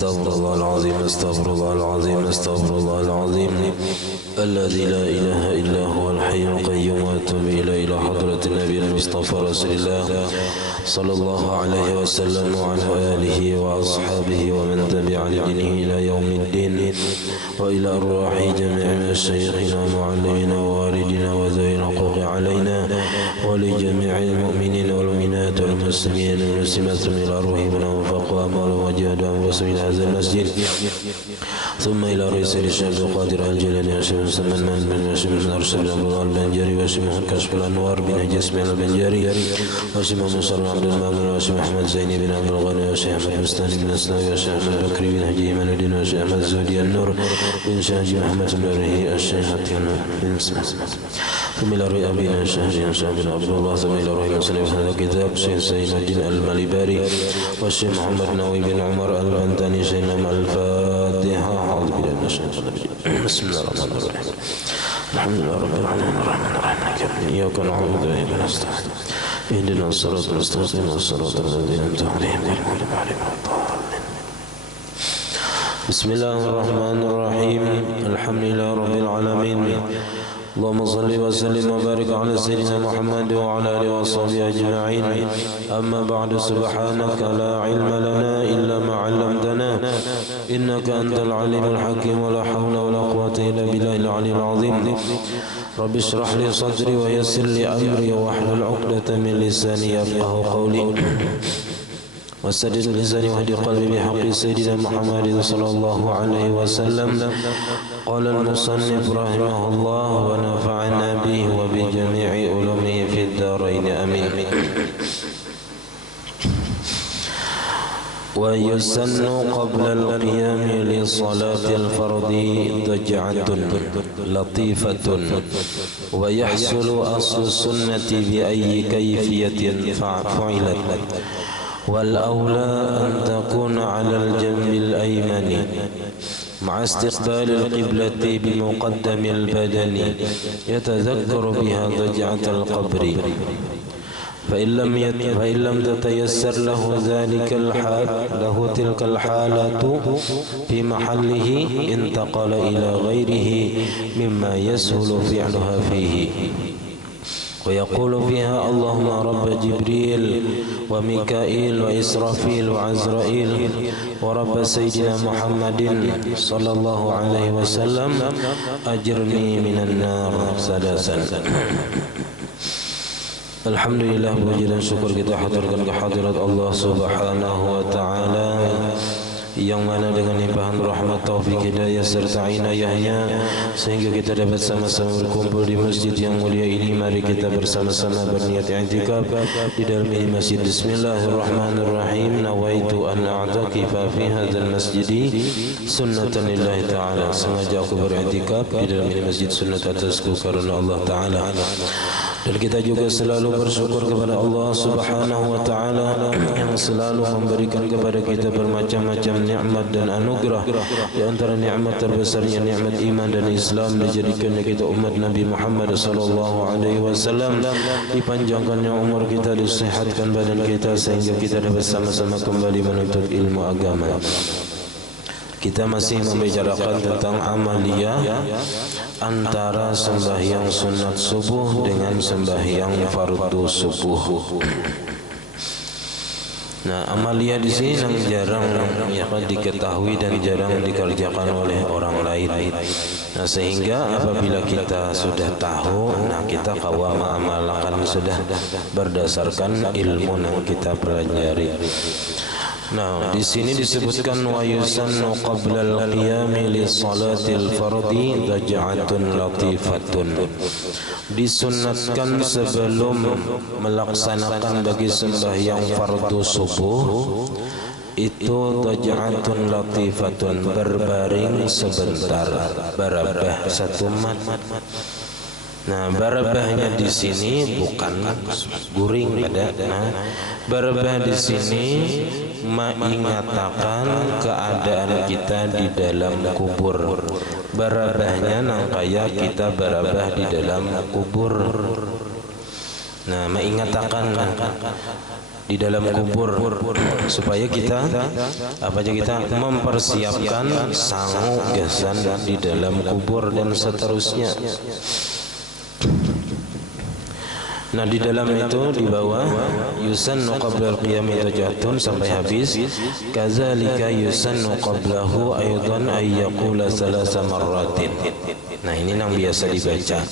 استغفر الله العظيم استغفر الله العظيم استغفر الله العظيم الذي لا إله إلا هو الحي القيوم وأتوب إلى حضرة النبي المصطفى رسول الله صلى الله عليه وسلم وعلى آله وأصحابه ومن تبع لدينه إلى يوم الدين وإلى أرواح جميع مشايخنا ومعلمنا ووالدنا وذوي الحقوق علينا ولجميع المؤمنين والمؤمنات والمسلمين والمسلمات من الأرواح من أنفق وأموال وجهد وأنفسهم إلى هذا المسجد ثم إلى رئيس الشيخ القادر الجيلاني وشيخ مسلم بن هاشم بن أرشد بن عبد الله البنجاري وشيخ كشف الأنوار بن جسم البنجاري وشيخ مصر عبد المأمون وشيخ محمد زيني بن عبد الغني وشيخ أحمد مستاني بن أسناوي وشيخ أحمد بكري بن هدي من الدين وشيخ أحمد زودي النور بن شاجي محمد بن رهي الشيخ هتيان بن اسمه ثم إلى رئي أبينا الشهري شيخ بن عبد الله ثم إلى رئي مسلم هذا الكتاب شيخ سيد الدين المالباري والشيخ محمد نووي بن عمر البنتاني شيخنا مع الفاتحة أعوذ بالله من الشيطان الرجيم بسم الله الرحمن الرحيم الحمد لله رب العالمين الرحمن الرحيم إياك نعبد وإياك نستعين اهدنا الصراط المستقيم صراط الذين أنعمت عليهم غير المغضوب عليهم ولا الضالين بسم الله الرحمن الرحيم الحمد لله رب العالمين اللهم صل وسلم وبارك على سيدنا محمد وعلى آله وصحبه أجمعين أما بعد سبحانك لا علم لنا إلا ما علمتنا إنك أنت العليم الحكيم ولا حول ولا قوة إلا بالله العلي العظيم رب اشرح لي صدري ويسر لي أمري واحلل عقدة من لساني يفقهوا قولي وسدد لساني واهد قلبي بحق سيدنا محمد صلى الله عليه وسلم قال المصنف رحمه الله ونفعنا به وبجميع علومه في الدارين آمين ويسن قبل القيام لصلاة الفرض ضجعة لطيفة ويحصل أصل السنة بأي كيفية فعلت والأولى أن تكون على الجنب الأيمن مع استقبال القبلة بمقدم البدن يتذكر بها ضجعة القبر فإن لم تتيسر له تلك الحالة في محله انتقل إلى غيره مما يسهل فعلها فيه ويقول فيها اللهم رب جبريل وميكائيل وإسرافيل وعزرائيل ورب سيدنا محمد صلى الله عليه وسلم أجرني من النار ثلاثا. Alhamdulillah, puji dan syukur kita haturkan kehadirat Allah Subhanahu wa taala yang mana dengan limpahan rahmat, taufik, hidayah serta inayahnya sehingga kita dapat sama-sama berkumpul di masjid yang mulia ini. Mari kita bersama-sama berniat i'tikaf di dalam ini masjid. Bismillahirrahmanirrahim. Nawaitu an a'takifa fi hadzal masjid sunnatan lillahi ta'ala. Sengaja aku beriktikaf di dalam ini masjid sunnat atasku karena Allah Ta'ala. Dan kita juga selalu bersyukur kepada Allah Subhanahu wa taala yang selalu memberikan kepada kita bermacam-macam nikmat dan anugerah. Di antara nikmat terbesarnya nikmat iman dan Islam, dijadikannya kita umat Nabi Muhammad sallallahu alaihi wasallam, dipanjangkannya umur kita, disehatkan badan kita sehingga kita dapat sama-sama kembali menuntut ilmu agama. Kita masih membicarakan tentang amaliyah antara sembahyang sunat subuh dengan sembahyang fardu subuh. Nah, amaliyah di sini yang jarang diketahui dan jarang dikerjakan oleh orang lain. Nah, sehingga apabila kita sudah tahu, nah kita kawam mengamalkan sudah berdasarkan ilmu yang kita pelajari. Nah, di sini disebutkan wa yusannu qabla al-qiyam li salatil fardhi daj'atun latifatun. Disunnatkan sebelum melaksanakan bagi sembahyang fardu subuh itu daj'atun latifatun, berbaring sebentar, barabah satu mat. Nah, barabahnya di sini bukan guring pada. Nah, barabah di sini mengatakan keadaan kita di dalam kubur. Barabahnya nangkaya kita barabah di dalam kubur. Nah, mengatakan di dalam kubur, supaya kita mempersiapkan sangu gasan di dalam kubur dan seterusnya. Nah, di dalam itu di bawah yusannu qabla al-qiyami tajatun sampai habis. Kadzalika yusannu qablahu aidan ay yaqula salasa marratin. Nah, ini yang biasa dibaca.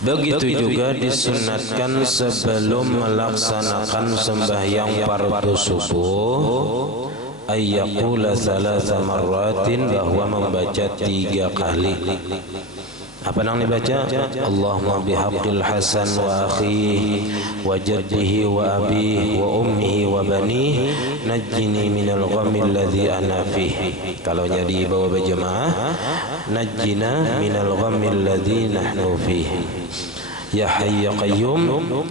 Begitu juga disunatkan sebelum melaksanakan sembahyang fardu subuh ay yaqula salasa marratin, bahwa membaca 3 kali. Apa yang dibaca? Allahumma bihaqqil Hasan wa akhihi wa jaddihi wa abihi wa ummihi wa banihi najjini minal ghammi alladhi ana fihi. Kalau jadi bawa berjamaah, najjina minal ghammi alladhi nahnu fihi. Ya Hayy ya Qayyum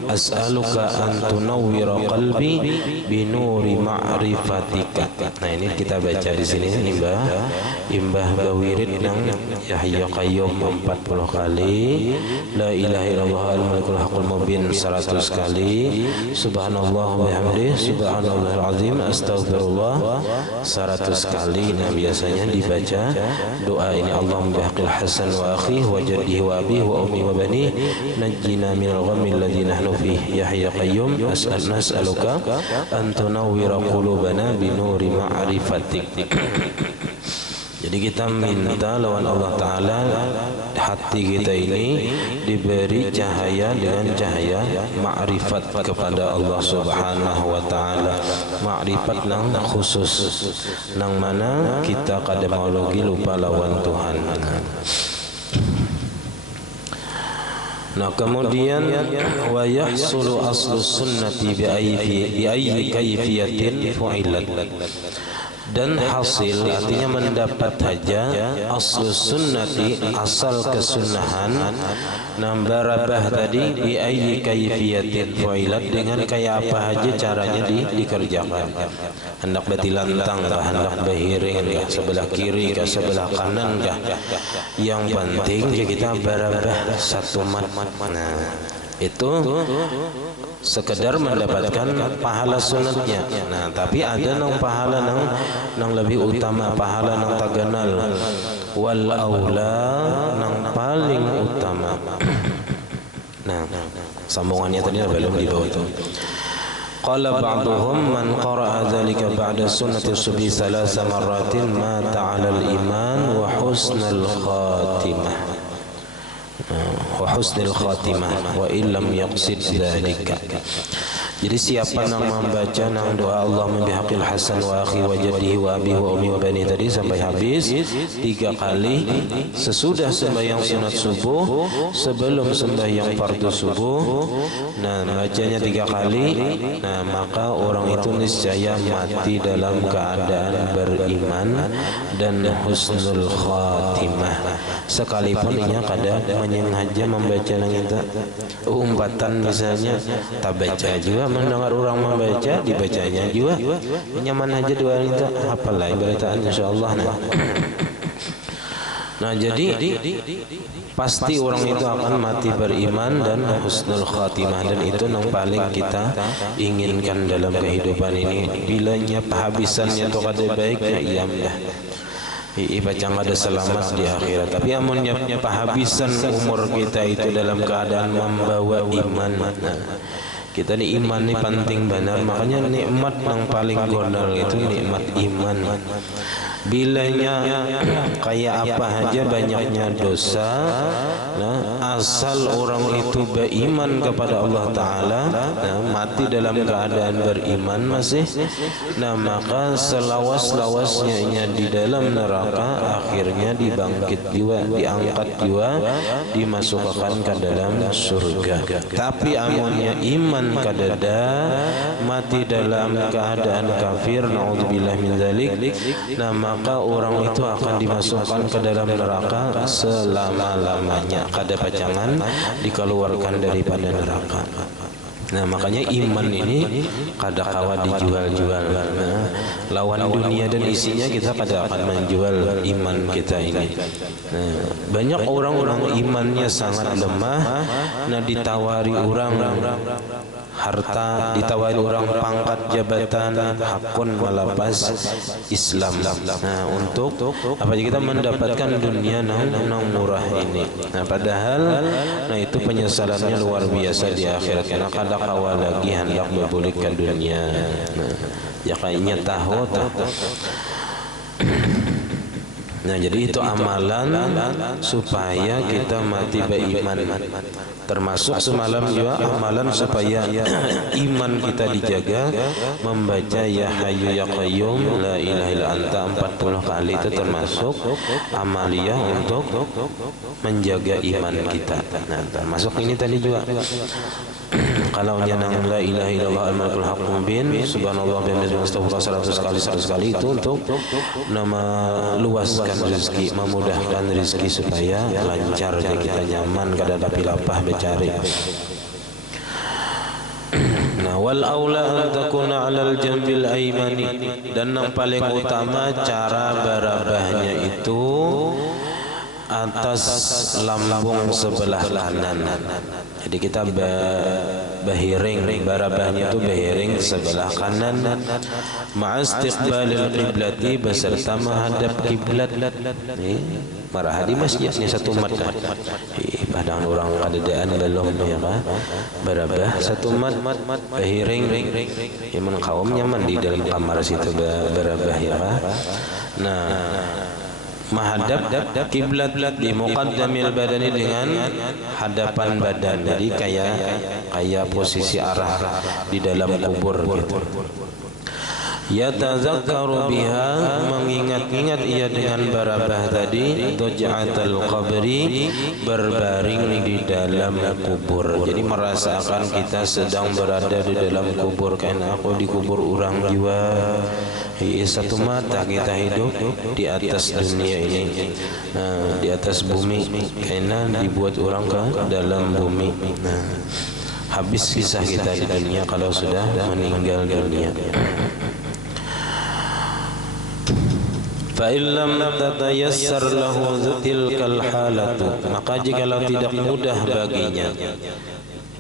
as'aluka an tunawwira qalbi binuri ma'rifatika. Nah, ini kita baca di sini imbah bawirid nang Ya Hayy ya Qayyum 40 kali, la ilaha illallah al-malikul haqqul mubin 100 kali, subhanallah wa bihamdihi subhanallahil azim astaghfirullah 100 kali. Nah, biasanya dibaca doa ini, Allahumma bihaqqil Hasan wa akhihi wa jaddihi wa abihi wa ummi wa banihi najjina minal ghammi alladhi nahnu fihi. Ya Hayy ya Qayyum nas'aluka an tunawwira qulubana binuri ma'rifatik. Jadi kita minta lawan Allah Ta'ala hati kita ini diberi cahaya dengan cahaya ma'rifat kepada Allah Subhanahu wa Ta'ala. Ma'rifat nang khusus, nang mana kita kadang-kadang lupa lawan Tuhan. Nah, kemudian wa yahsulu aslu sunnati bi ayyi kayfiyatin fu'ilat. Dan hasil artinya mendapat saja aslu sunnati, asal kesunahan, nambarabah tadi bi ayyi kayfiyatin fu'ilat, dengan kayak apa aja caranya dikerjakan. Hendak betilantang kah, hendak behiring kah, sebelah kiri kah, sebelah kanan kah, yang penting kita barabah satu mat. Nah, itu sekedar mendapatkan pahala sunatnya. Nah, tapi ada nang pahala nang lebih utama, pahala nang taganal, wal aula nang paling utama. Nah, sambungannya tadi belum di bawah itu. Qala ba'duhum man qara'a dzalika ba'da sunnati subhi thalatha marratin mata 'alal iman wa husnal khatimah. Wa husnul khatimah wa illam yaqsid dzalika. Jadi siapa yang membaca nang doa Allahumma bihaqqil Hasan wa akhi wa jaddihi wa abihi wa ummi wa bani tadi sampai habis 3 kali sesudah sembahyang sunat subuh, sebelum sembahyang fardu subuh, nah bacanya 3 kali, nah maka orang itu niscaya mati dalam keadaan beriman dan husnul khatimah. Sekalipun inya kada menyengaja membaca nang itu umpatan, misalnya tak baca juga, mendengar orang membaca dibacanya juga, nyaman aja doa itu hafal lah ibarataan insyaallah. Nah, jadi pasti orang itu akan mati beriman dan husnul khatimah, dan itu yang paling kita inginkan dalam kehidupan ini. Bilanya penghabisannya itu kada baiknya iyamlah bacang ada selamat di akhirat. Tapi amunnya penghabisan umur kita itu dalam keadaan membawa iman. Nah, kita ni iman ni penting benar, makanya nikmat yang paling gondal itu nikmat iman. Bilanya kayak apa aja banyaknya dosa, nah, asal orang itu beriman kepada Allah Ta'ala, nah, mati dalam keadaan beriman masih, nah maka selawas-lawasnya di dalam neraka akhirnya dibangkit juga, diangkat juga, dimasukkan ke dalam surga. Tapi amunnya iman kadada, mati dalam keadaan kafir, naudzubillah min dzalik, nah maka orang itu akan dimasukkan ke dalam neraka selama-lamanya, kada pacangan dikeluarkan daripada neraka. Nah, makanya iman ini kada kawa dijual-jual. Nah, lawan dunia dan isinya kita kada akan menjual iman kita ini. Nah, banyak orang-orang imannya sangat lemah, nah ditawari orang harta, ditawari orang pangkat jabatan, hakun melapas Islam. Nah, untuk apa kita mendapatkan dunia nang murah ini. Nah, padahal itu penyesalannya luar biasa di akhirat karena kada kawal lagi hendak berbulitkan dunia. Nah, ya kayaknya tahu. Nah, jadi itu amalan supaya kita mati beriman. Termasuk semalam juga amalan supaya iman kita dijaga, membaca ya hayyu ya qayyum la ilaha illa anta 40 kali, itu termasuk amalia untuk menjaga iman kita. Nah, termasuk ini tadi juga. Kalau nyanang la ilaha illallah al-malikul haqqul mubin, subhanallah bihamdihi astaghfirullah 100 kali itu untuk nama luaskan rezeki, memudahkan rezeki supaya lancar ya, kita nyaman kada dapat lapah becari. Nah, wal aula an takuna 'alal jambil aymani, dan yang paling utama cara barabahnya itu atas lambung sebelah kanan. Jadi kita bahiring, barabahnya itu bahiring sebelah kanan, ma'astiqbalil qiblati, beserta menghadap kiblat. Marah di masjidnya satu mat. Padahal orang kadadaan belum ya kan. Barabah satu mat bahiring. Yang kaum nyaman di dalam kamar situ barabah ya kan. Nah, menghadap kiblat di muqaddamil badani, dengan hadapan badan. Jadi kayak posisi arah di dalam kubur gitu. Yatazakkaru biha, mengingat-ingat ia dengan barabah tadi, tuj'atul qabri, berbaring di dalam kubur. Jadi merasakan kita sedang berada di dalam kubur, karena aku dikubur orang jiwa. Satu mata kita hidup di atas dunia ini, di atas bumi, karena dibuat orang ke dalam bumi. Nah, habis kisah kita di dunia kalau sudah meninggal dunia. Fa illam tatayassar lahu tilkal halatu, maka jikalau tidak mudah baginya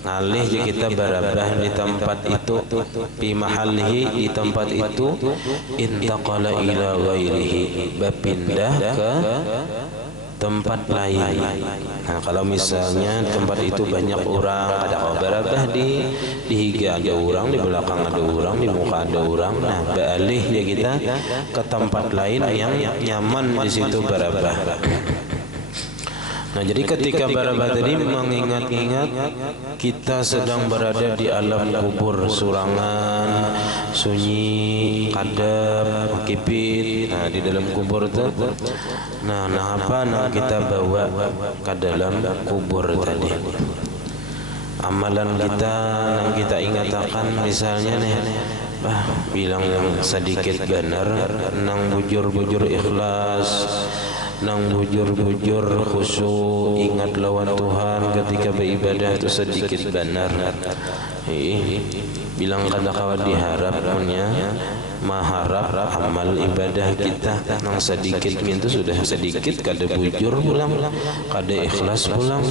ngalih kita barabah di tempat itu, fi mahallihi, di tempat itu, intaqala ila ghairihi, berpindah ke tempat lain. Nah, kalau misalnya tempat itu banyak orang, ada barabah di higa ada orang, di belakang ada orang, di muka ada orang. Nah, beralih ya kita ke tempat lain yang nyaman di situ barabah. Nah, jadi ketika barabah tadi mengingat-ingat kita sedang berada di alam kubur, surangan, sunyi, kadap, kipit. Nah, di dalam kubur itu, nah apa kita bawa ke dalam kubur tadi? Amalan kita yang kita ingatkan, misalnya nih, bilang sedikit benar, nang bujur-bujur ikhlas, nang bujur-bujur khusyuk, ingat lawan Tuhan ketika beribadah itu sedikit benar. Bilang kada kawat diharap punya maharap amal ibadah kita nang sedikit itu sudah sedikit, kada bujur pulang, kada ikhlas pulang.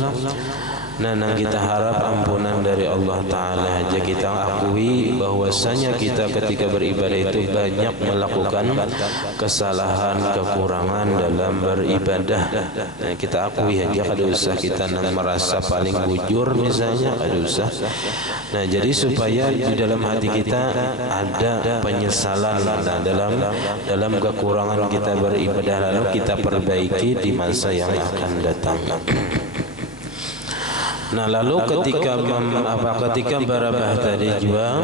Nah, kita harap ampunan dari Allah Ta'ala aja. Kita akui bahwasanya kita ketika beribadah itu banyak melakukan kesalahan, kekurangan dalam beribadah. Nah, kita akui aja, kada usah kita merasa paling bujur misalnya, kada usah. Nah, jadi supaya di dalam hati kita ada penyesalan, nah, dalam kekurangan kita beribadah, lalu kita perbaiki di masa yang akan datang. Nah, lalu ketika barabah tadi juga,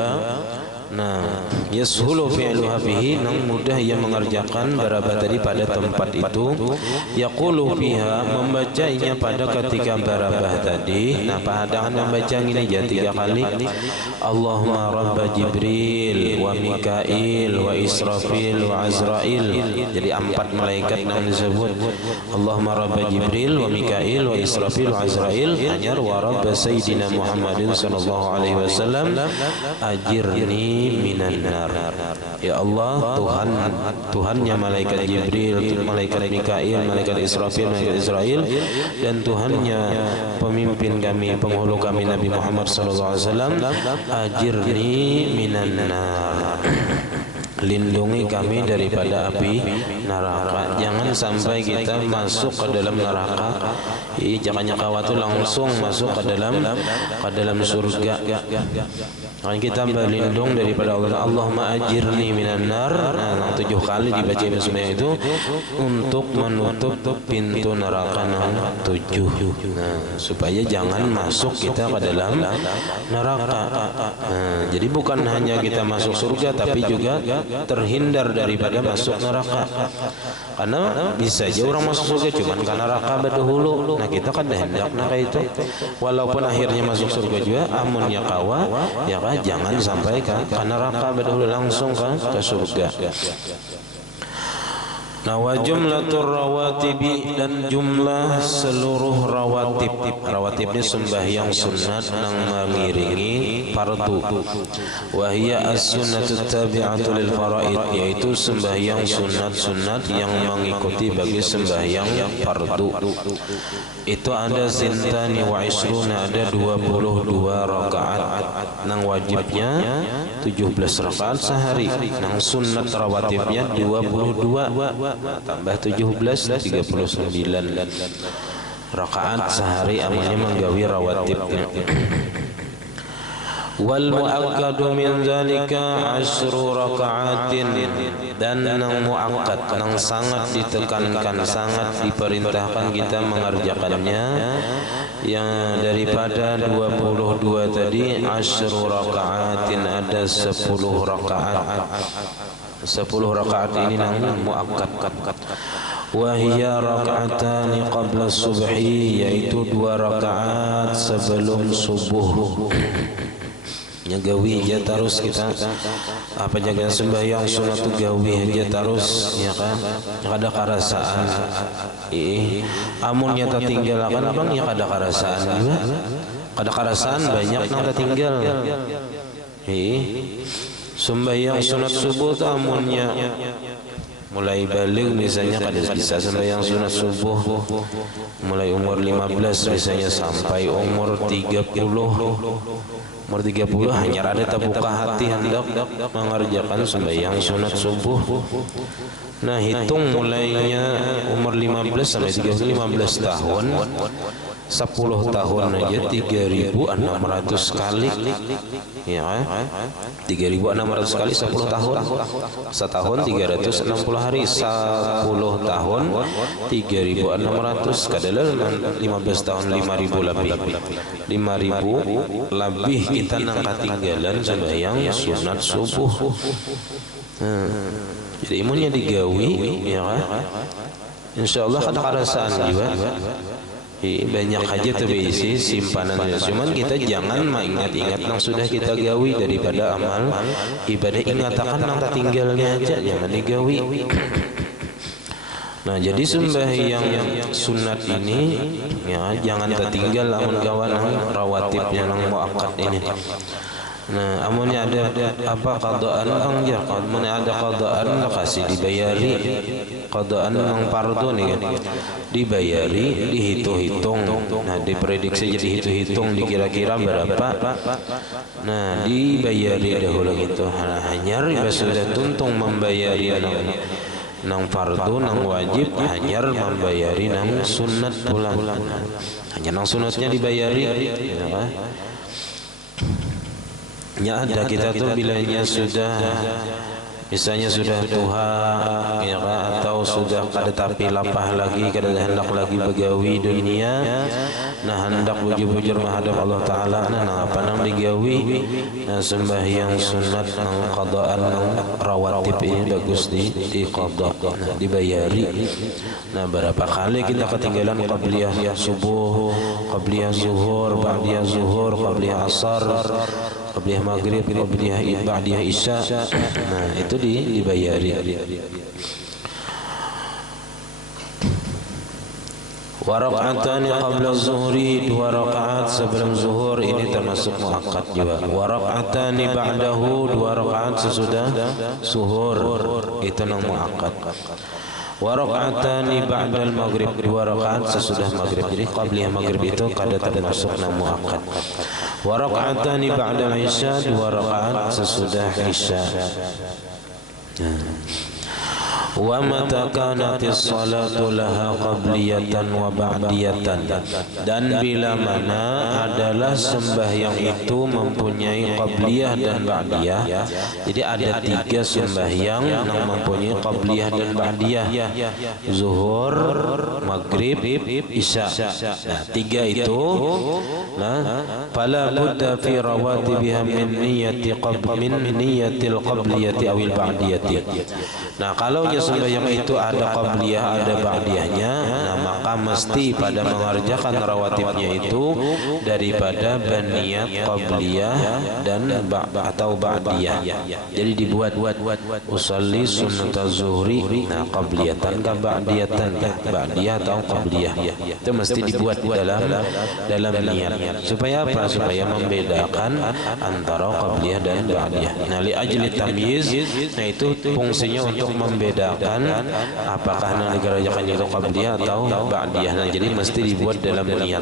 nah, yashulu fi'luha bihi, nang mudah ia mengerjakan barabah tadi pada tempat itu. Yaqulu fiha, membacanya pada ketika barabah tadi. Nah, padangan membaca ini aja 3 kali. Allahumma rabba Jibril wa Mikail wa Israfil wa Azrail. Jadi 4 malaikat yang disebut. Allahumma rabba Jibril wa Mikail wa Israfil wa Azrail, hanyar wa rabba Sayyidina Muhammadin sallallahu alaihi wasallam ajirni minan nar. Ya Allah, Tuhannya malaikat Jibril, malaikat Mikail, malaikat Israfil, malaikat Israel, dan Tuhannya pemimpin kami, penghulu kami Nabi Muhammad sallallahu alaihi wasallam, ajirni minan nar. Lindungi kami daripada api neraka. Jangan sampai kita masuk ke dalam neraka. Jangan khawatir langsung masuk ke dalam surga. Jangan kita berlindung daripada Allah. Allahumma ajirni minan nar. Nah, 7 kali dibaca semuanya itu untuk menutup pintu neraka yang 7. Nah, supaya jangan masuk kita ke dalam neraka. Nah, jadi bukan hanya kita masuk surga, tapi juga terhindar daripada masuk neraka. Karena bisa aja orang masuk surga cuman karena neraka berdahulu. Nah, kita kan hendak kayak itu. Walaupun akhirnya masuk surga juga, amunnya kawa, ya kan, jangan sampai ke neraka berdahulu, langsung ke surga. Nah, wa jumlatur rawatibi, dan jumlah seluruh rawatib. Rawatib ini sembahyang sunat nang mengiringi fardu. Wa hiya as-sunnatu tabi'atu lil faraid, yaitu sembahyang sunat-sunat yang mengikuti bagi sembahyang fardu. Itu ada sintani wa isruna, ada 22 rakaat. Nang wajibnya 17 rakaat sehari. Nang sunat rawatibnya 22. Tambah 17, 39 rakaat sehari amalnya menggawi rawatibnya. Wal muakkadu min zalika 10 rakaatin, dan nang muakkad, nang sangat ditekankan, sangat diperintahkan kita mengerjakannya, yang daripada 22 tadi 10 rakaatin, ada 10 rakaat. 10 rakaat ini nang muakkad. Wa hiya raka'atani qabla subhi, yaitu 2 rakaat sebelum subuh. Gawi aja terus kita apa jaga sembahyang sunat tu gawi aja terus, ya kan, kada karasaan. Amunnya tertinggal kan abang, ya kada karasaan juga, kada karasaan banyak nang tertinggal. Sembahyang sunat subuh tu amunnya mulai balik misalnya kada bisa sembahyang sunat subuh, mulai umur 15 misalnya sampai umur 30. Umur 30 hanya ada terbuka hati hendak mengerjakan sembahyang sunat subuh. Nah, hitung mulainya umur 15 sampai 30, 15 tahun. 10 tahun aja 3.600 kali, ya kan? 3.600 kali 10 tahun. Setahun 360 hari. 10 tahun 3.600 kadalah 15 tahun 5.000 lebih. 5.000 lebih kita nang ketinggalan sembahyang sunat subuh. Jadi imunnya digawi, ya kan? Insyaallah kada karasaan juga. Banyak aja tuh berisi simpanannya. Cuman kita jangan mengingat-ingat yang sudah kita gawi daripada amal ibadah. Ingatakan yang tertinggalnya aja, jangan digawi. Nah, jadi sembahyang sunat ini, ya, jangan tertinggal amun kawan rawatibnya yang muakkad ini. Nah, amunnya ada apa qadaan bang ya, amunnya ada qadaan kasih dibayari. Qadaan yang fardu nih kan, dibayari, dihitung-hitung. Nah, diprediksi jadi hitung-hitung dikira-kira berapa. Nah, dibayari dahulu gitu. Nah, hanyar sudah tuntung membayari nang fardu, nang wajib, hanyar membayari nang sunat pula. Hanya nang sunatnya dibayari, ya. Ya, ada kita tuh bilanya sudah, misalnya sudah tua, ya kan, atau sudah kada tapi lapah lagi, kada hendak lagi begawi dunia. Nah, hendak bujur-bujur menghadap Allah Ta'ala. Nah, apa nang digawi? Nah, sembahyang sunat nang qadaan nang rawatib ini bagus di qada, nah, dibayari. Nah, berapa kali kita ketinggalan qabliyah subuh, qabliyah zuhur, ba'diyah zuhur, qabliyah asar, qabliyah maghrib, qabliyah ba'diyah isya. Nah, itu dibayari. Wa raka'atani qabla zuhri, 2 rakaat sebelum zuhur, ini termasuk muakkad juga. Wa raka'atani ba'dahu, 2 rakaat sesudah zuhur, itu nang muakkad. Wa raka'atani ba'dal maghrib, 2 rakaat sesudah maghrib. Jadi qabliyah maghrib itu kada termasuk nang muakkad. Wa raka'atani ba'dal isya, 2 rakaat sesudah isya. Wa mata kanatis salatu laha qabliyatan wa ba'diyatan, dan bila mana adalah sembahyang itu mempunyai qabliyah dan ba'diyah. Jadi ada 3 sembahyang yang mempunyai qabliyah dan ba'diyah: zuhur, maghrib, isya. Nah, 3 itu fala budda fi rawatibiha min niyyatil qabliyati awil ba'diyati. Nah, kalau sembahyang itu ada qabliyah ada ba'diyahnya, nah maka mesti pada mengerjakan rawatibnya itu daripada berniat qabliyah dan atau ba'diyah. Jadi dibuat usalli sunnata zuhri, nah qabliyatan ka ba'diyatan, ba'diyah atau qabliyah. Itu mesti dibuat dalam niat. Supaya apa? Supaya membedakan antara qabliyah dan ba'diyah. Nah, li ajli tamyiz, nah itu fungsinya untuk membedakan apakah yang dikerjakan itu qabliyah atau ba'diyah. Nah, jadi mesti dibuat dalam niat.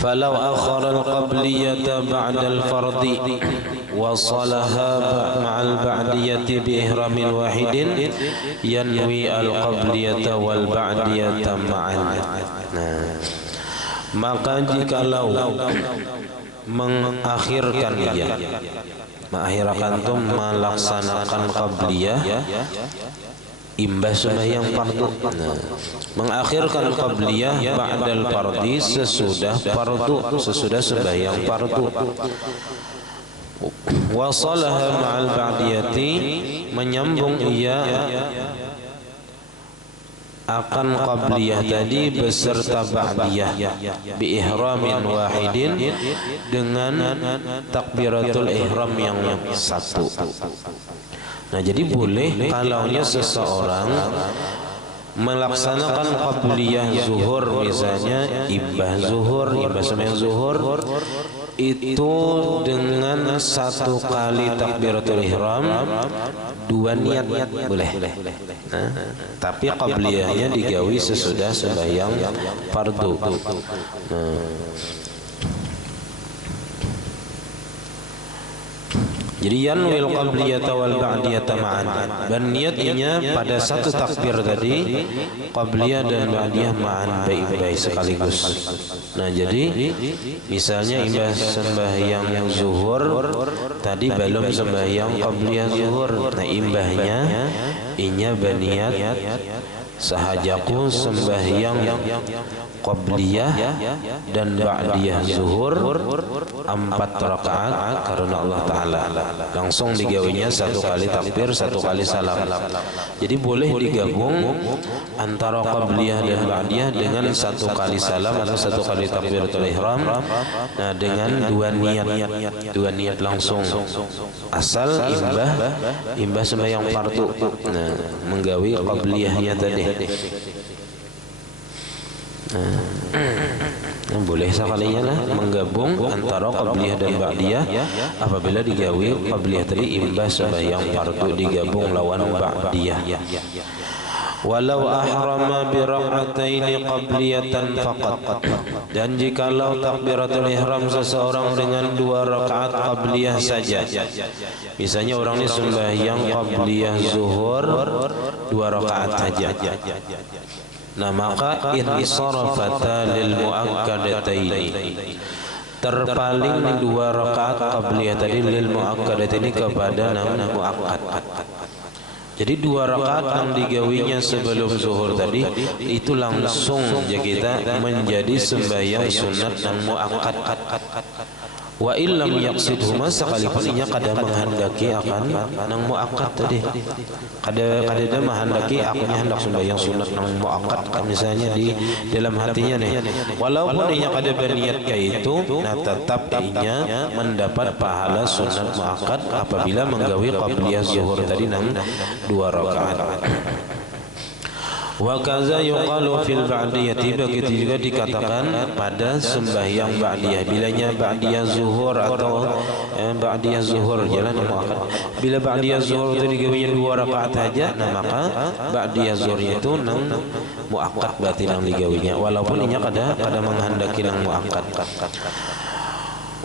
Falau akhara al-qabliyata ba'da al-fardi wa salaha ma'al ba'diyati bi ihramin wahidin yanwi al-qabliyata wal ba'diyata ma'an. Nah, maka jikalau mengakhirkan dia, mengakhirkan itu melaksanakan qabliyah imbas sembahyang fardu. Nah, mengakhirkan qabliyah ba'dal fardi, sesudah fardu, sesudah sembahyang fardu. Wasalaha ma'al ba'diyati, menyambung ia akan qabliyah tadi beserta ba'diyah bi ihramin wahidin, dengan takbiratul ihram yang satu. Nah, jadi boleh kalaunya seseorang melaksanakan qabliyah zuhur, misalnya imbah sembahyang zuhur itu dengan 1 kali takbiratul ihram, 2 niat boleh. Nah, tapi qabliyahnya digawi sesudah sembahyang fardu. Jadi yanwil qabliyata wal ba'diyata ma'an, berniatnya pada 1 takbir tadi qabliyah dan ba'diyah ma'an, baik-baik sekaligus. Nah, jadi misalnya imbah sembahyang zuhur tadi belum sembahyang qabliyah zuhur, nah imbahnya inya berniat sahajaku sembahyang qabliyah dan ba'diyah zuhur 4 rakaat karena Allah Ta'ala, langsung digawinya 1 kali takbir 1 kali salam. Jadi boleh digabung antara qabliyah dan ba'diyah dengan 1 kali salam atau 1 kali takbiratul ihram, nah dengan 2 niat langsung, asal imbah sembahyang fardu, nah menggawi qabliyahnya tadi. Nah, boleh sekalinya lah menggabung antara qabliyah dan ba'diyah apabila digawi qabliyah tadi imbah sembahyang fardu digabung lawan ba'diyah. Walau ahrama bi rak'ataini qabliyatan faqat, dan jikalau takbiratul ihram seseorang dengan 2 rakaat qabliyah saja, misalnya orang ini sembahyang qabliyah zuhur 2 rakaat saja, nah maka insarafata lil muakkadataini, terpaling 2 rakaat qabliyah tadi lil muakkadataini kepada nama muakkad. Jadi 2 rakaat yang digawinya sebelum zuhur tadi itu langsung kita menjadi sembahyang sunat yang muakkad. Wa illam yaqsidhuma, sekalipun inya kada menghendaki akan nang muakkad tadi, kada menghendaki akunnya hendak sembahyang sunat nang muakkad, misalnya di dalam hatinya nih, walaupun inya kada berniat kayak itu, nah tetap inya mendapat pahala sunat muakkad apabila menggawi qabliyah zuhur tadi nang 2 rakaat. Wa kaza yuqalu fil ba'diyati, begitu juga dikatakan pada sembahyang ba'diyah. Bilanya ba'diyah zuhur atau ba'diyah zuhur jalan muakkad. Bila ba'diyah zuhur itu digawinya 2 rakaat saja, nah maka ba'diyah zuhurnya itu nang muakkad berarti nang digawinya, walaupun inya kada menghendaki nang muakkad.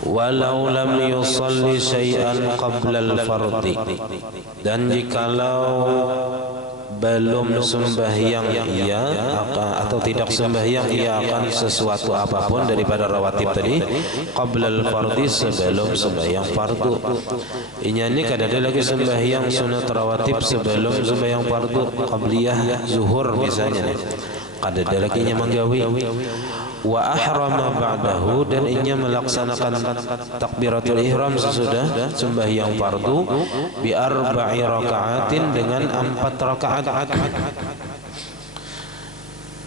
Walau lam yusalli syai'an qabla al-fardhi, dan jikalau belum sembahyang ia atau tidak sembahyang ia akan sesuatu apapun daripada rawatib tadi qabla al-fardhi, sebelum sembahyang fardu. Inya ini kada ada lagi sembahyang sunat rawatib sebelum sembahyang fardu qabliyah zuhur misalnya nih, kada ada lagi nya menggawi. Wa ahrama ba'dahu, dan inya melaksanakan takbiratul ihram sesudah sembahyang fardu bi 4 rakaatin, dengan 4 rakaat.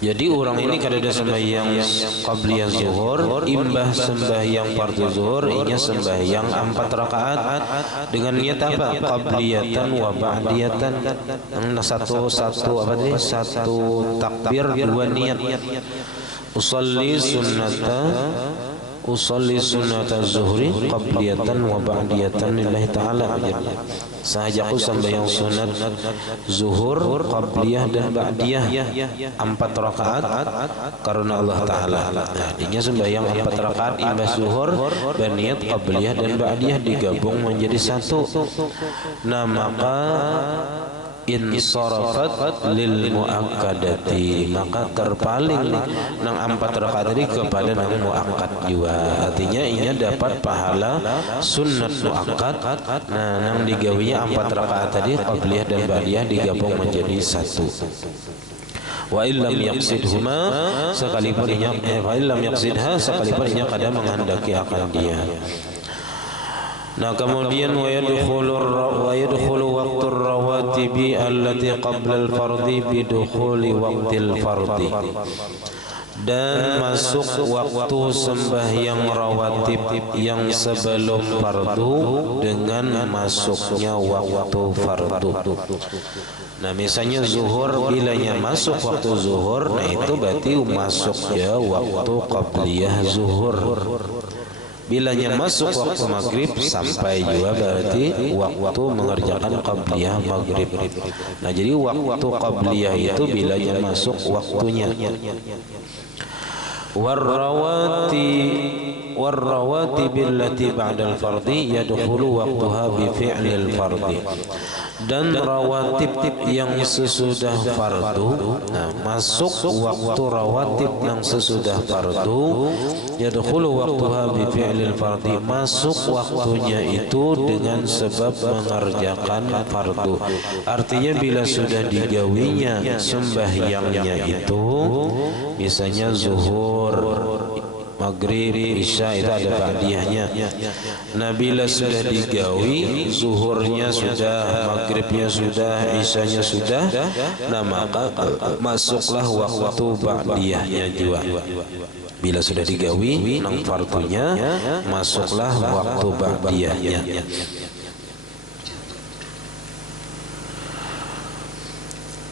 Jadi orang ini kada ada sembahyang qabliyah zuhur, imbah sembahyang fardu zuhur inya sembahyang 4 rakaat dengan niat apa? Qabliyatan wa ba'diyatan. Satu apa tadi? Satu takbir, 2 niat. Usalli sunnata zuhri qabliyatan wa ba'diyatan lillahi ta'ala. Sahajaku sembahyang sunat zuhur qabliyah dan ba'diyah 4 rakaat karena Allah Ta'ala. Nah, dinya sembahyang 4 rakaat imbas zuhur dan niat qabliyah dan ba'diyah digabung menjadi satu. Nah maka insarafat lil muakkadati, maka terpaling nang 4 rakaat tadi kepada nang muakkad juga. Artinya inya dapat pahala sunnat muakkad. Nah nang digawinya 4 rakaat tadi qabliyah dan ba'diyah digabung menjadi satu. Wa illam yaqsidhuma, sekalipun inya wa illam yaqsidha, sekalipun inya kada menghendaki akan dia. Nah kemudian wa yadkhulu waqtu rawatibi allati qabla al-fardhi bi dukhuli waqtil fardhi, dan masuk waktu sembahyang rawatib yang sebelum fardu dengan masuknya waktu fardu. Nah misalnya zuhur, bilanya masuk waktu zuhur, nah itu berarti masuknya waktu qabliyah zuhur. Bilanya masuk waktu maghrib sampai juga berarti waktu mengerjakan qabliyah maghrib. Nah jadi waktu qabliyah itu bilanya masuk waktunya. Warrawati billati ba'dal fardhi yadkhulu waqtuha bi fi'lil fardhi, dan rawatib yang sesudah fardu, nah masuk waktu rawatib yang sesudah fardu, yadkhulu waqtuha bi fi'lil fardhi, masuk waktunya itu dengan sebab mengerjakan fardu. Artinya bila sudah digawinya sembahyangnya itu, misalnya zuhur, maghrib, isya, itu ada ba'diyahnya. Nah bila sudah digawi, zuhurnya sudah, maghribnya sudah, isyanya sudah, nah maka masuklah waktu ba'diyahnya juga. Bila sudah digawi nang fardunya, masuklah waktu ba'diyahnya.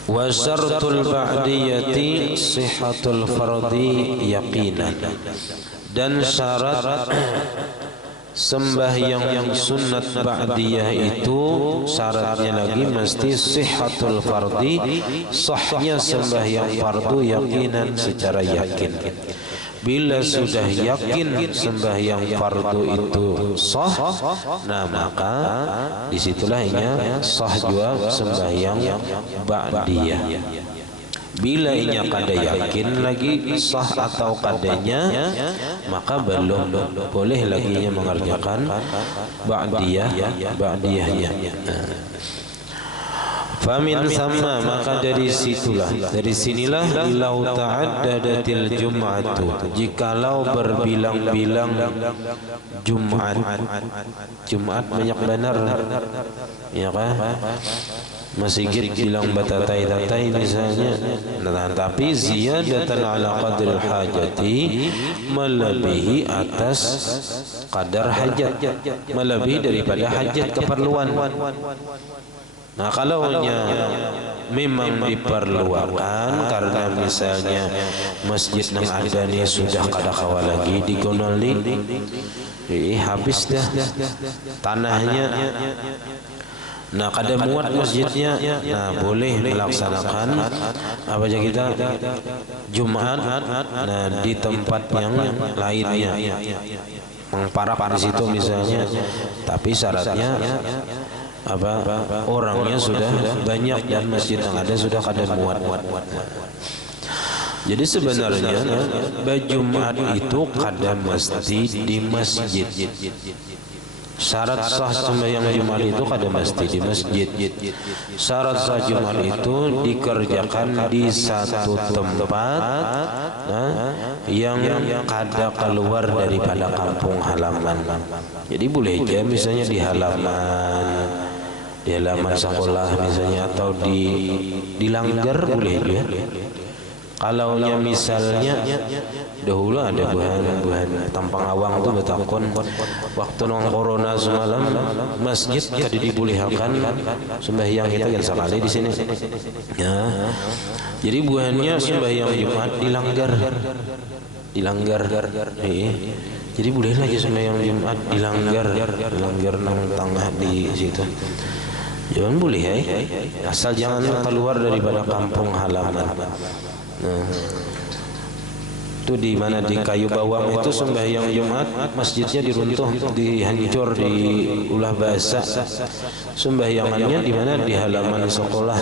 Wa syartul ba'diyati sihhatul fardhi yaqinan, dan syarat sembahyang yang sunat ba'diyah itu syaratnya lagi mesti sihhatul fardhi, sahnya sembahyang fardu yaqinan, secara yakin. Bila sudah yakin sembahyang fardu itu sah, nah maka disitulah inya sah juga sembahyang ba'diyah. Bila inya kada yakin lagi sah atau kadanya, maka belum boleh lagi inya mengerjakan ba'diyahnya. Famin sama, maka dari sinilah lau ta'addadatil jum'atu, jikalau berbilang-bilang Jumat banyak benar ya kan, masjid bilang batatai-tatai misalnya, nah, tapi ziyadatan ala qadril hajati, melebihi atas kadar hajat, melebihi daripada hajat keperluan. Nah kalaunya memang diperlukan karena misalnya masjid yang ada nih sudah kada kawa lagi digonoli, habis dah tanahnya. Nah kada muat masjidnya, nah boleh melaksanakan apa aja kita Jumat nah di tempat yang lainnya, mengparak di situ misalnya, tapi syaratnya apa orangnya sudah banyak dan masjid yang ada sudah kada muat. Jadi sebenarnya Jumat itu kada mesti di masjid. Syarat sah sembahyang Jumat itu kada mesti di masjid. Syarat sah Jumat itu dikerjakan di satu tempat yang kada keluar daripada kampung halaman. Jadi boleh aja misalnya di halaman sekolah misalnya, atau di langgar boleh aja. Kalau misalnya dahulu ada buhan Tampang Awang itu betakon waktu nong corona semalam masjid kada dibolehkan sembahyang kita kan sekali di sini. Ya. Jadi buahnya sembahyang Jumat di langgar. Jadi boleh lagi sembahyang Jumat di langgar nang tengah di situ. Jangan boleh asal jangan keluar daripada kampung halaman. Nah, itu di mana di Kayu Bawang itu sembahyang Jumat masjidnya diruntuh, dihancur, diulah basah. Sembayangannya di mana di halaman sekolah.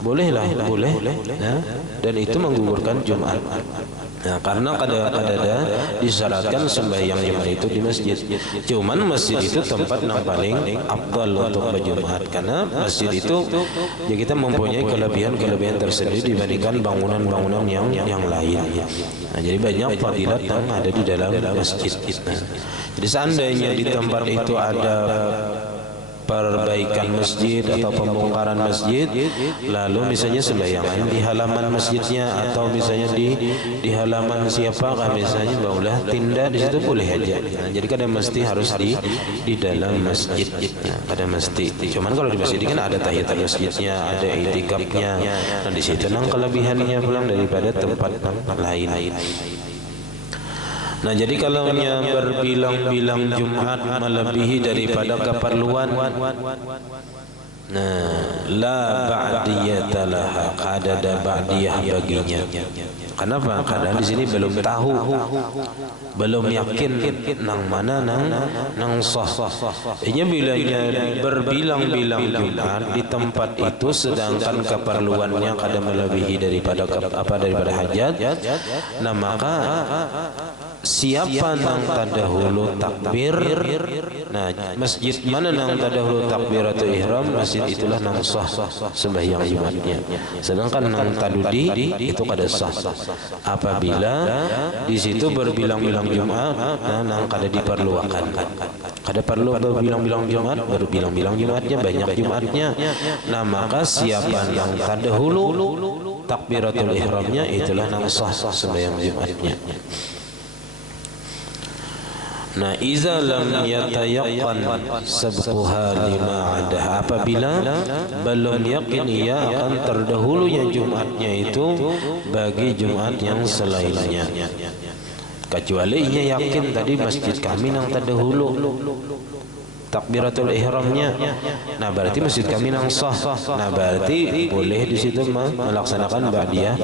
Boleh. Nah, dan itu menggugurkan Jumat. Nah, karena ada disyaratkan sembahyang Jumat itu di masjid. Cuman masjid itu tempat yang paling afdal untuk berjumat, karena masjid itu ya kita mempunyai kelebihan tersendiri dibandingkan bangunan-bangunan yang lain. Nah, jadi banyak fadilat yang ada di dalam masjid. Nah, jadi seandainya di tempat itu ada perbaikan masjid atau pembongkaran masjid, lalu misalnya sembayangan di halaman masjidnya, atau misalnya di halaman siapakah misalnya baulah tindak di situ boleh aja. Nah, jadi kadang mesti harus di dalam masjid. Nah, kadang mesti. Cuman kalau di masjid kan ada tahiyatul masjidnya, ada i'tikafnya. Nah, di situ nang kelebihannya pulang daripada tempat lain. Nah, jadi kalau berbilang-bilang Jumat melebihi daripada keperluan, nah la ba'diyata laha, ada ba'diyah baginya. Kenapa? Karena di sini belum tahu, belum yakin nang mana nang sah. Ini bilanya berbilang-bilang Jumat di tempat itu, sedangkan keperluannya kada melebihi daripada hajat. Nah, maka siapa nang tadahulu takbir, nah masjid mana nang tadahulu takbir atau ihram, masjid itulah nang sah sembahyang Jumatnya. Sedangkan nang tadudi itu kada sah. Apabila di situ berbilang-bilang Jumat, nah nang kada diperlukan. Kada perlu berbilang-bilang Jumat, berbilang-bilang Jumatnya, banyak Jumatnya. Nah, maka siapa yang tadahulu takbiratul ihramnya, itulah nang sah sembahyang Jumatnya. Nah, iza lam yatayaqqan sabquha lima ada, apabila belum yakin ia akan terdahulunya Jumatnya itu bagi Jumat yang selainnya. Kecuali ia yakin tadi masjid kami yang terdahulu takbiratul ihramnya, nah berarti masjid kami nang sah. Nah, berarti boleh di situ melaksanakan ba'diyah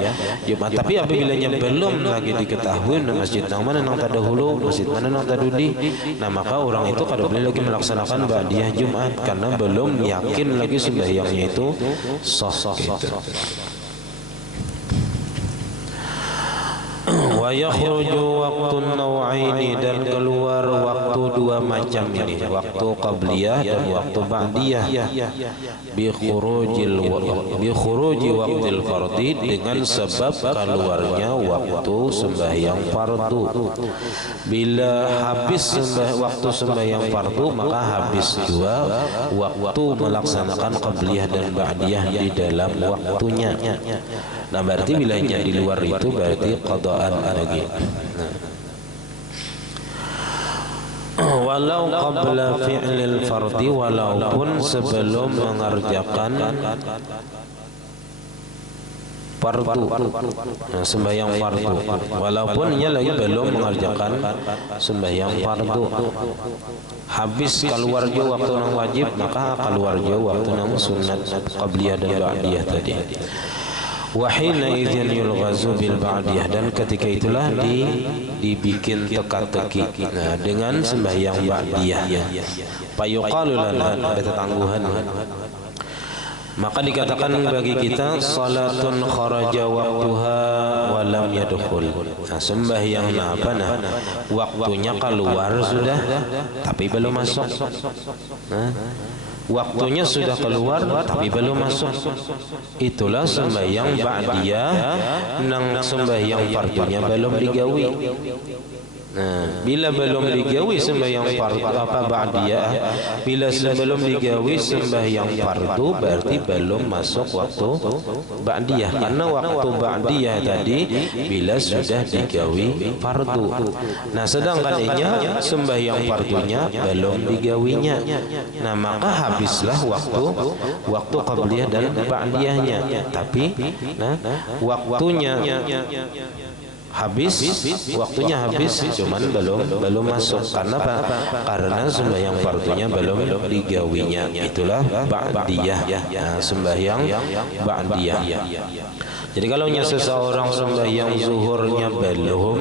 Jumat. Tapi apabila belum lagi diketahui masjid nang mana nang terdahulu, masjid mana nang terdudi, nah maka orang itu kada boleh lagi melaksanakan ba'diyah Jumat karena belum yakin lagi sembahyangnya itu sah gitu. Wa yakhruju waqtun naw'aini, dan keluar waktu dua macam ini, waktu qabliyah dan waktu ba'diyah. Bi khuruji waqtil fardhi, dengan sebab keluarnya waktu sembahyang fardu. Bila habis waktu sembahyang fardu, maka habis dua waktu melaksanakan qabliyah dan ba'diyah di dalam waktunya. Nah, berarti bilanya di luar itu berarti qadaan lagi. Wa walau qabla fi'lil fardi, walaupun sebelum mengerjakan fardu, sembahyang fardu, walaupun ia lagi belum mengerjakan sembahyang fardu. Habis keluar jauh waktu nang wajib, maka keluar jauh waktu nang sunat qabliyah dan ba'diyah tadi. Wahina idzin yulghazu bil ba'diyah, dan ketika itulah dibikin teka-teki dengan sembahyang ba'diyah. Fayuqalu lana, ada ketangguhan, maka dikatakan bagi kita salatun kharaja waktuha wa lam yadkhul. Sembahyang apa waktunya keluar sudah tapi belum masuk. Waktunya sudah keluar tapi belum masuk. Itulah sembahyang ba'diyah, nang sembahyang fardunya belum digawi. Bila belum digawi sembahyang fardu ba'diyah, bila sebelum digawi sembahyang fardu berarti belum masuk waktu ba'diyah, karena waktu ba'diyah tadi bila sudah digawi fardu. Nah, sedangkan inya sembahyang fardunya belum digawinya. Nah, maka habislah waktu qabliyah dan ba'diyahnya. Tapi waktunya habis, waktunya habis, cuman belum masuk. Karena apa? Karena sembahyang fardunya belum digawinya. Itulah ba'diyah, sembahyang ba'diyah. Jadi kalau seseorang sembahyang zuhurnya belum,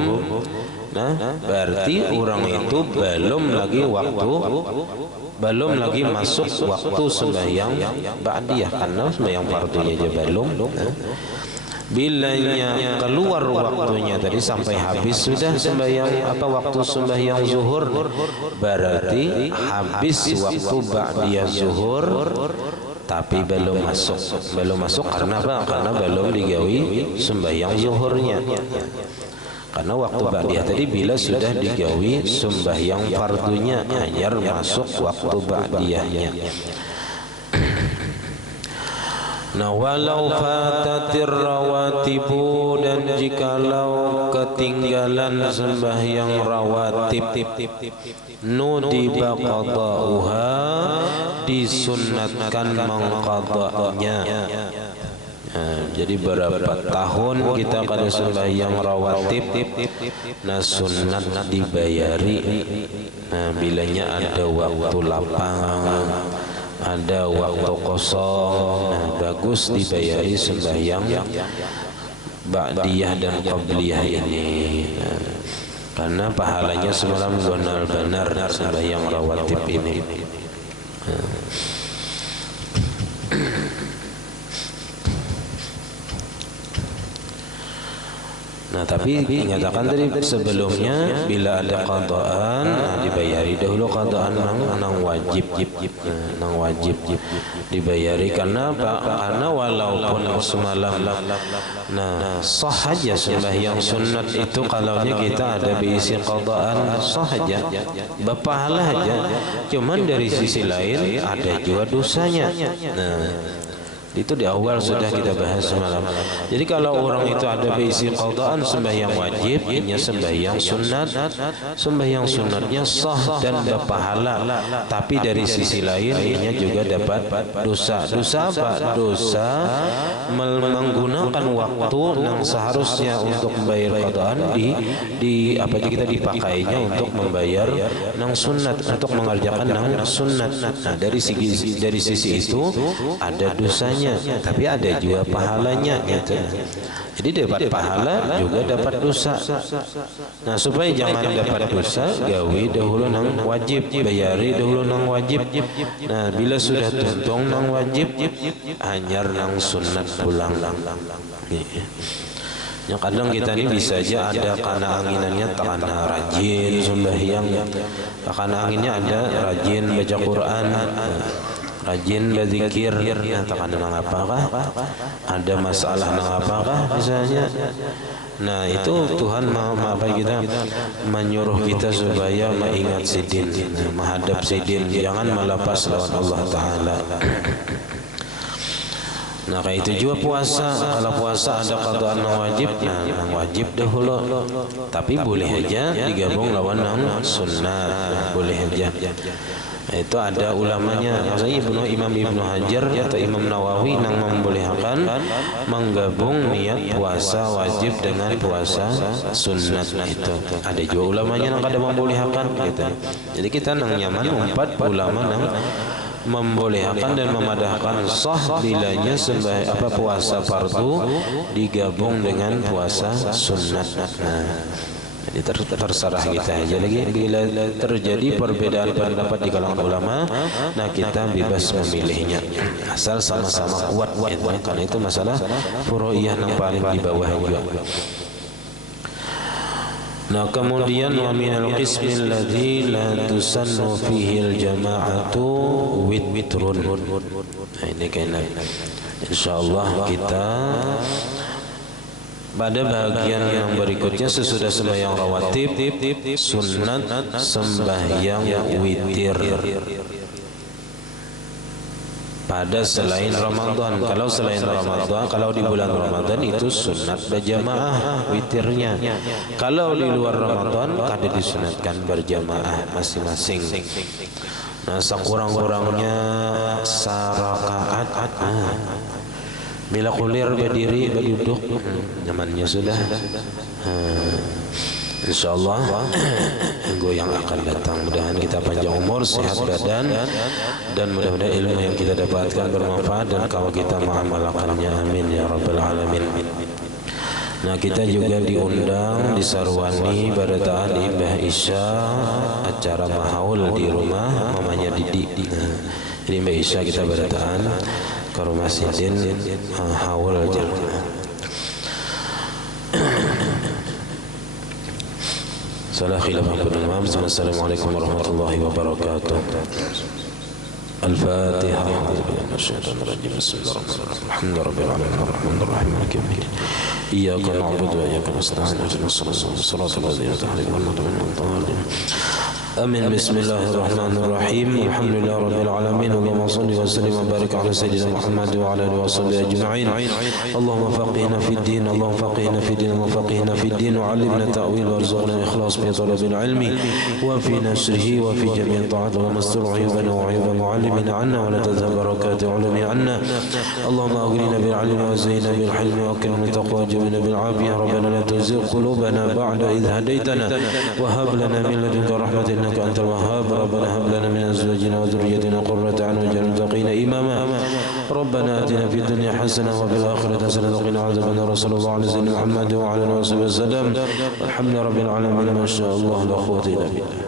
berarti orang itu belum lagi masuk waktu sembahyang ba'diyah, karena sembahyang fardunya aja belum. Bilanya keluar waktunya tadi sampai habis sudah sembahyang waktu sembahyang zuhur, berarti habis waktu ba'diyah zuhur tapi belum masuk karena apa? Karena belum digawi sembahyang zuhurnya. Karena waktu ba'diyah tadi bila sudah digawi sembahyang fardunya hanya masuk waktu ba'diyahnya. Nah, walau fatatir rawatibu, dan jikalau ketinggalan sembahyang rawatib, nudiba qada'uha, disunnatkan mengqada'nya. Jadi berapa tahun kita kada sembahyang rawatib, sunnat dibayari. Bilanya ada waktu lapang, ada waktu kosong, bagus dibayari sembahyang ba'diyah dan qabliyah ini, karena pahalanya semalam benar-benar sembahyang rawatib ini. Nah, tapi dinyatakan tadi sebelumnya bila ada qadaan dibayari dahulu qadaan nang wajib, nang wajib dibayari. Karena karena walaupun semalam sah saja sembahyang sunat itu, kalaunya kita ada diisi qadaan sah saja, berpahala saja. Cuman dari sisi lain ada juga dosanya. Itu di awal sudah kita bahas semalam. Jadi kalau orang itu ada berisi qadaan sembahyang wajib, ini sembahyang sunat, sembahyang sunatnya sah dan berpahala. Tapi dari sisi lain ini juga dapat dosa. Dosa apa? Dosa menggunakan waktu yang seharusnya untuk membayar qadaan di apa aja kita dipakainya untuk membayar nang sunat, untuk mengerjakan nang sunat. Nah, dari sisi itu ada dosanya, tapi ada juga pahalanya gitu. Jadi dapat pahala juga dapat dosa. Nah, supaya jangan dapat dosa, gawi dahulu nang wajib, bayari dahulu nang wajib. Nah, bila sudah tuntung nang wajib, hanyar nang sunat pulang. Ya, kadang kita ini bisa aja ada karena anginannya karena rajin sembahyang, karena anginnya ada rajin baca Quran, rajin berzikir, nyatakan nang apakah, ada masalah nang apakah misalnya. Nah, itu Tuhan kita menyuruh kita supaya mengingat sidin, menghadap sidin, jangan melepas lawan Allah Ta'ala. Nah kayak itu juga puasa. Kalau puasa ada qadaan yang wajib, nah yang wajib dahulu. Tapi boleh aja digabung lawan yang sunnah, boleh aja. Nah, itu ada ulamanya. Maksudnya Imam Ibnu Hajar atau Imam Nawawi yang membolehkan menggabung niat puasa wajib dengan puasa sunat itu. Ada juga ulamanya yang kada membolehkan gitu. Jadi kita nang nyaman empat ulama yang membolehkan dan memadahkan sah bilanya puasa fardu digabung dengan puasa sunat. Nah, jadi terserah kita aja lagi. Bila terjadi perbedaan pendapat di kalangan ulama, nah kita bebas memilihnya asal sama-sama kuat gitu. Karena itu masalah furu'iyah yang paling di bawah juga. Nah kemudian wa minal qismil ladzi la tusannu fihi al-jama'atu witrun. Nah ini kayaknya insyaallah kita pada bagian yang berikutnya sesudah sembahyang rawatib sunat sembahyang witir pada selain Ramadan. Kalau selain Ramadan, kalau di bulan Ramadan itu sunat berjamaah witirnya. Kalau di luar Ramadan kada disunatkan berjamaah masing-masing. Nah sekurang-kurangnya sarakaat. Bila kulir berdiri berduduk nyamannya sudah. InsyaAllah minggu yang akan datang mudah-mudahan kita panjang umur, sehat badan, dan mudah-mudahan ilmu yang kita dapatkan bermanfaat dan kalau kita mengamalkannya, amin ya rabbal alamin. Nah kita juga diundang di Sarwani Barataan Imbah Isya acara mahaul di rumah mamanya Didi. Jadi Mbak Isya kita barataan ke rumah Sidin haul aja. Assalamualaikum warahmatullahi wabarakatuh. Al-Fatihah. Bismillahirrahmanirrahim. Alhamdulillahirrahmanirrahim. Iyyaka na'budu wa iyyaka nasta'in. Ihdinas siratal ladzina an'amta 'alaihim. Amin. Bismillahirrahmanirrahim. Alhamdulillah rabbil alamin. Allahumma shalli wa sallim wa barik ala sayyidina Muhammad wa ala alihi wa sahbihi ajma'in. Allahumma faqihna fid din, Allahumma faqihna fid din, Allahumma faqihna fid din wa 'allimna ta'wil warzuqna ikhlas fi talabil ilmi wa fi nashrihi wa fi jami' ta'at wa mastur 'uyubana wa 'uyuba mu'allimina 'anna wa la tadhhab barakati 'ulumi 'anna. Allahumma aghnina bil 'ilmi wa zayyina bil hilmi wa akrimna bil taqwa wa jibna bil 'afiyah. Rabbana la tuzigh qulubana ba'da idh hadaytana wa hab lana min ladunka rahmatan إنك أنت الوهاب. ربنا هب لنا من أزواجنا وذريتنا قرة أعين واجعلنا للمتقين إماما. ربنا آتنا في الدنيا حسنة وفي الآخرة حسنة وقنا عذاب النار. صلى الله على سيدنا محمد وعلى آله وصحبه وسلم. الحمد لله رب العالمين. ما شاء الله لا قوة إلا بالله.